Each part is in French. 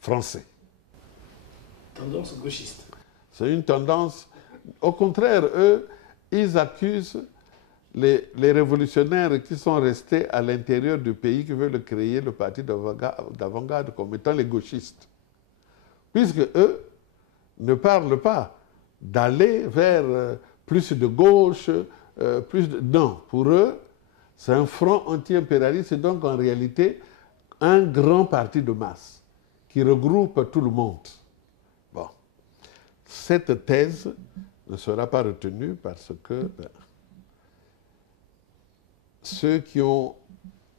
français. Tendance gauchiste. C'est une tendance. Au contraire, eux, ils accusent les révolutionnaires qui sont restés à l'intérieur du pays, qui veulent créer le parti d'avant-garde comme étant les gauchistes. Puisque eux ne parlent pas d'aller vers plus de gauche, Non, pour eux, c'est un front anti-impérialiste, et donc en réalité, un grand parti de masse qui regroupe tout le monde. Bon. Cette thèse ne sera pas retenue parce que ceux qui ont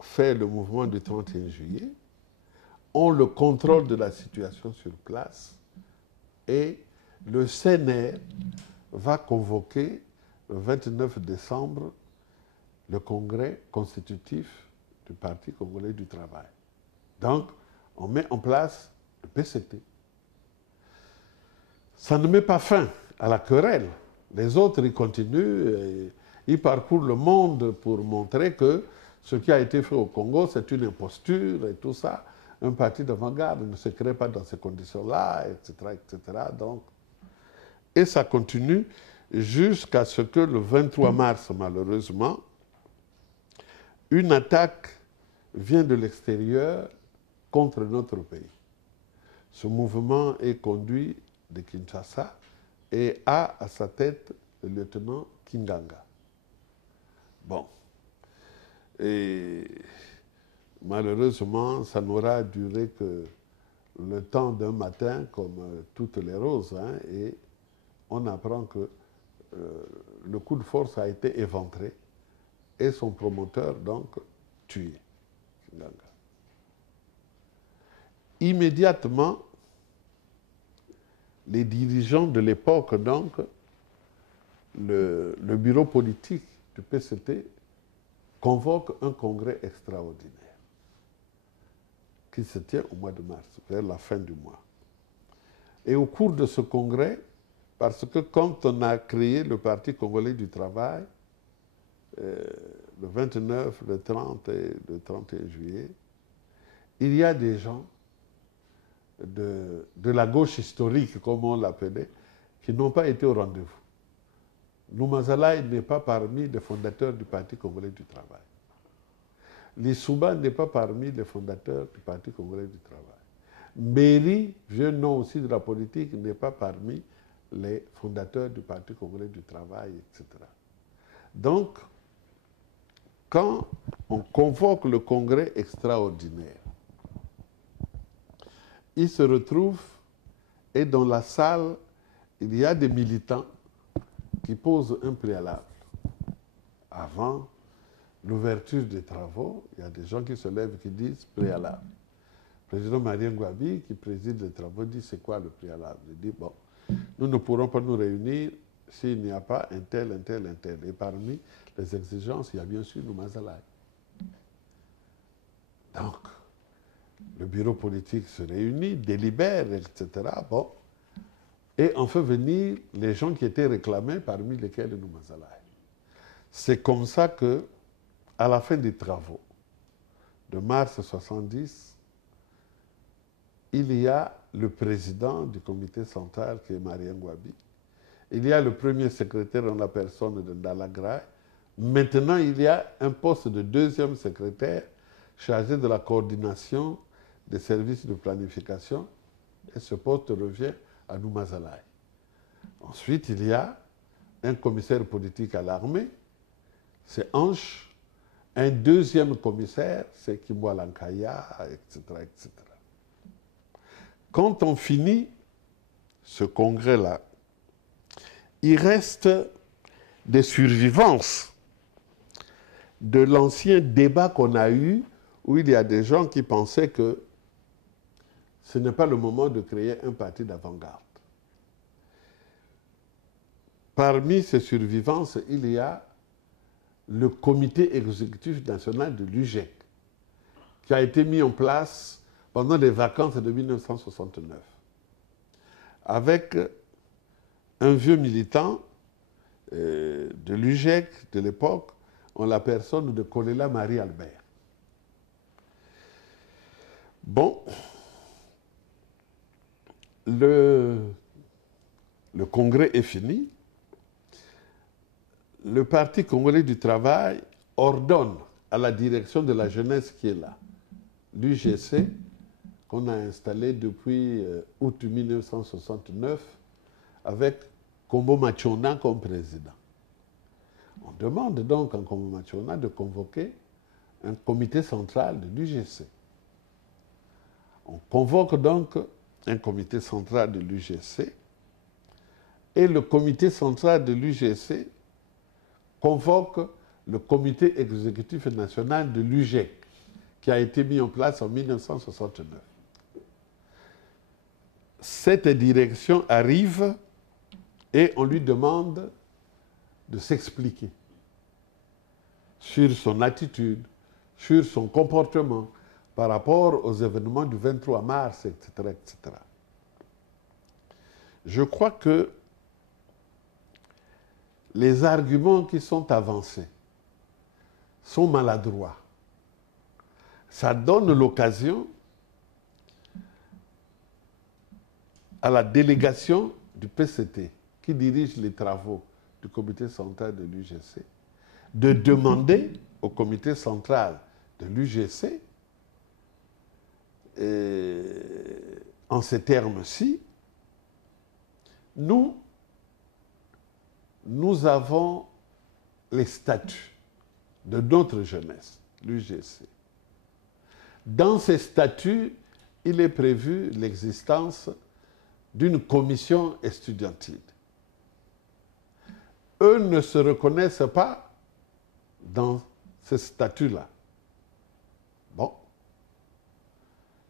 fait le mouvement du 31 juillet ont le contrôle de la situation sur place et le CNR va convoquer le 29 décembre le congrès constitutif du Parti congolais du travail. Donc, on met en place le PCT. Ça ne met pas fin à la querelle. Les autres, ils continuent, ils parcourent le monde pour montrer que ce qui a été fait au Congo, c'est une imposture et tout ça. Un parti d'avant-garde ne se crée pas dans ces conditions-là, etc., etc. Donc, et ça continue jusqu'à ce que le 23 mars, malheureusement, une attaque vient de l'extérieur contre notre pays. Ce mouvement est conduit de Kinshasa et a à sa tête le lieutenant Kinganga. Bon. Et malheureusement, ça n'aura duré que le temps d'un matin, comme toutes les roses, hein, et on apprend que le coup de force a été éventré et son promoteur, donc, tué. Kinganga. Immédiatement, les dirigeants de l'époque, donc, le bureau politique du PCT convoque un congrès extraordinaire qui se tient au mois de mars, vers la fin du mois. Et au cours de ce congrès, parce que quand on a créé le Parti congolais du travail, le 29, le 30 et le 31 juillet, il y a des gens de la gauche historique, comme on l'appelait, qui n'ont pas été au rendez-vous. Noumazalaï n'est pas parmi les fondateurs du Parti congolais du travail. Lissouba n'est pas parmi les fondateurs du Parti congolais du travail. Méry, vieux nom aussi de la politique, n'est pas parmi les fondateurs du Parti congolais du travail, etc. Donc, quand on convoque le congrès extraordinaire, il se retrouve et dans la salle, il y a des militants qui posent un préalable. Avant l'ouverture des travaux, il y a des gens qui se lèvent et qui disent préalable. Le président Marien Ngouabi, qui préside les travaux, dit c'est quoi le préalable? Il dit bon, nous ne pourrons pas nous réunir s'il n'y a pas un tel, un tel, un tel. Et parmi les exigences, il y a bien sûr Noumazalaï. Donc, le bureau politique se réunit, délibère, etc. Bon, et on fait venir les gens qui étaient réclamés, parmi lesquels Noumazalaï. C'est comme ça que, à la fin des travaux de mars 70, il y a le président du comité central qui est Marien Ngouabi. Il y a le premier secrétaire en la personne de Ndalagraï. Maintenant, il y a un poste de deuxième secrétaire chargé de la coordination des services de planification. Et ce poste revient à Noumazalaï. Ensuite, il y a un commissaire politique à l'armée, c'est Anche. Un deuxième commissaire, c'est Kimwa Lankaya, etc., etc. Quand on finit ce congrès-là, il reste des survivances de l'ancien débat qu'on a eu, où il y a des gens qui pensaient que ce n'est pas le moment de créer un parti d'avant-garde. Parmi ces survivances, il y a le comité exécutif national de l'UGEC, qui a été mis en place pendant les vacances de 1969, avec un vieux militant de l'UGEC de l'époque, en la personne de Kolela Marie Albert. Bon, le congrès est fini. Le Parti congolais du travail ordonne à la direction de la jeunesse qui est là, l'UGC, qu'on a installé depuis août 1969, avec Kombo Machona comme président. On demande donc à Kombo Machona de convoquer un comité central de l'UGC. On convoque donc un comité central de l'UGC et le comité central de l'UGC convoque le comité exécutif national de l'UGEC qui a été mis en place en 1969. Cette direction arrive et on lui demande de s'expliquer sur son attitude, sur son comportement par rapport aux événements du 23 mars, etc., etc. Je crois que les arguments qui sont avancés sont maladroits. Ça donne l'occasion à la délégation du PCT qui dirige les travaux du comité central de l'UGC de demander au comité central de l'UGC, en ces termes-ci, nous avons les statuts de notre jeunesse, l'UGC. Dans ces statuts, il est prévu l'existence d'une commission estudiantine. Eux ne se reconnaissent pas dans ce statut-là. Bon.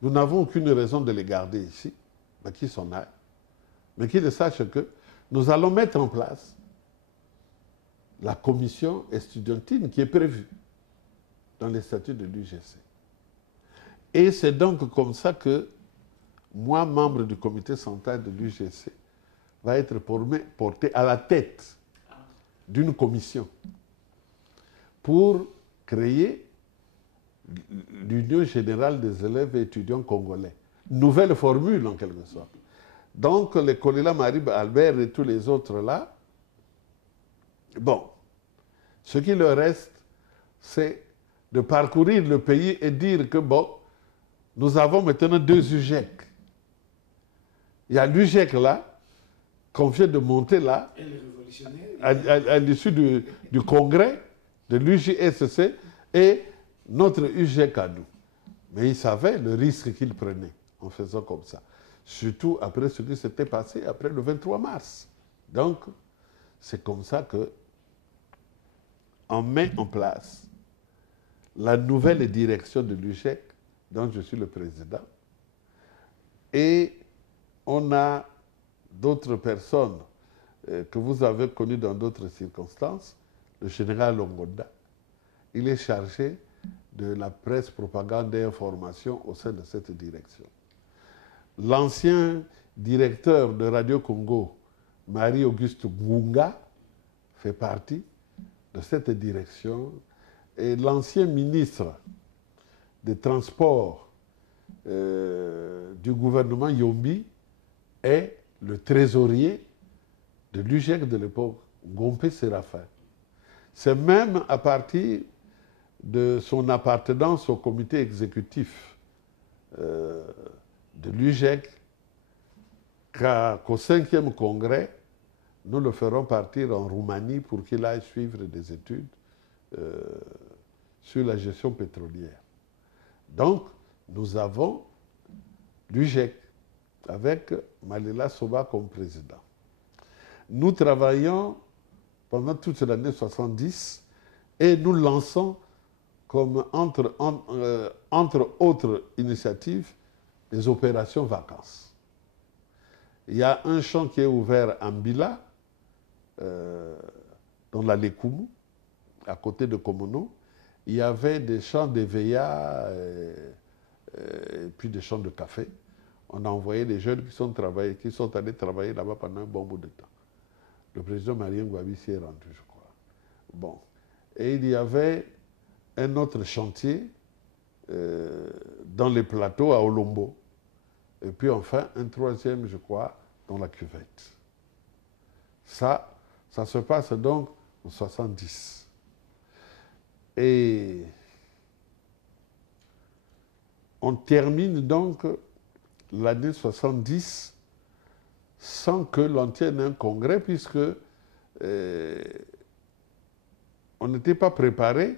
Nous n'avons aucune raison de les garder ici, mais qu'ils s'en aillent, mais qu'ils sachent que nous allons mettre en place la commission estudiantine qui est prévue dans les statuts de l'UGC. Et c'est donc comme ça que moi, membre du comité central de l'UGC, va être porté à la tête d'une commission pour créer l'Union générale des élèves et étudiants congolais. Nouvelle formule en quelque sorte. Donc les Kolila Marib Albert et tous les autres là, bon, ce qui leur reste, c'est de parcourir le pays et dire que bon, nous avons maintenant deux UGEC. Il y a l'UGEC là, qu'on vient de monter là, à l'issue du congrès de l'UJSC et notre UGEC à nous. Mais ils savaient le risque qu'ils prenaient en faisant comme ça. Surtout après ce qui s'était passé après le 23 mars. Donc, c'est comme ça que on met en place la nouvelle direction de l'UGEC, dont je suis le président, et on a d'autres personnes que vous avez connues dans d'autres circonstances. Le général Longonda, il est chargé de la presse, propagande et information au sein de cette direction. L'ancien directeur de Radio Congo, Marie-Auguste Ngunga, fait partie de cette direction. Et l'ancien ministre des Transports du gouvernement Yombi est le trésorier de l'UGEC de l'époque, Gompé Séraphin. C'est même à partir de son appartenance au comité exécutif de l'UGEC qu'au 5e congrès, nous le ferons partir en Roumanie pour qu'il aille suivre des études sur la gestion pétrolière. Donc, nous avons l'UGEC avec Malela Soba comme président. Nous travaillons pendant toute l'année 70 et nous lançons comme entre autres initiatives des opérations vacances. Il y a un champ qui est ouvert à Mbila, dans la Lekumu, à côté de Komono. Il y avait des champs d'EVA et puis des champs de café. On a envoyé des jeunes qui sont allés travailler là-bas pendant un bon bout de temps. Le président Marien Ngouabi s'y est rendu, je crois. Bon. Et il y avait un autre chantier dans les plateaux à Olombo, et puis enfin un troisième, je crois, dans la cuvette. Ça se passe donc en 70. Et on termine donc l'année 70 sans que l'on tienne un congrès, puisque on n'était pas préparé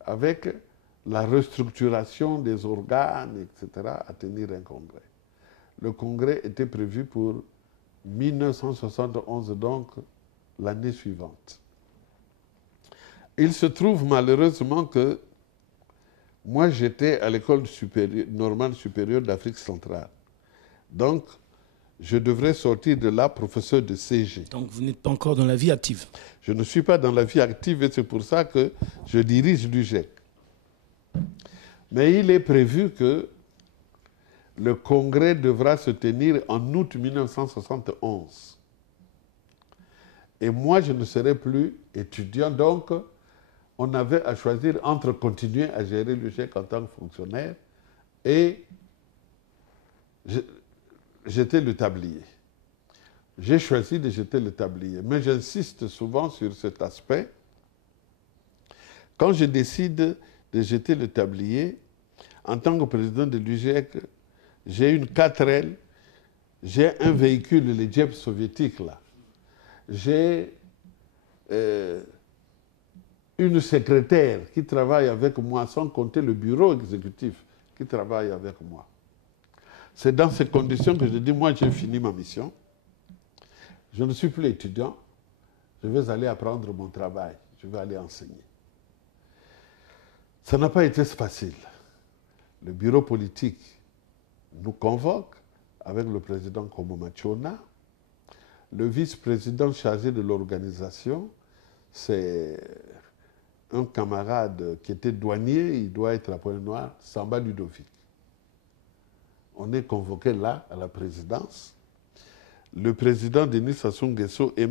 avec la restructuration des organes, etc., à tenir un congrès. Le congrès était prévu pour 1971, donc l'année suivante. Il se trouve malheureusement que moi, j'étais à l'école normale supérieure d'Afrique centrale. Donc, je devrais sortir de là professeur de CG. Donc, vous n'êtes pas encore dans la vie active? Je ne suis pas dans la vie active et c'est pour ça que je dirige l'UGEC. Mais il est prévu que le congrès devra se tenir en août 1971. Et moi, je ne serai plus étudiant, donc on avait à choisir entre continuer à gérer l'UGEC en tant que fonctionnaire et jeter le tablier. J'ai choisi de jeter le tablier, mais j'insiste souvent sur cet aspect. Quand je décide de jeter le tablier, en tant que président de l'UGEC, j'ai une 4L, j'ai un véhicule, les Jeeps soviétiques là. J'ai une secrétaire qui travaille avec moi, sans compter le bureau exécutif qui travaille avec moi. C'est dans ces conditions que je dis, moi j'ai fini ma mission, je ne suis plus étudiant, je vais aller apprendre mon travail, je vais aller enseigner. Ça n'a pas été facile. Le bureau politique nous convoque avec le président Komo Machona. Le vice-président chargé de l'organisation, c'est un camarade qui était douanier, il doit être à Pointe-Noire, Samba Ludovic. On est convoqué là, à la présidence. Le président Denis Sassou Nguesso est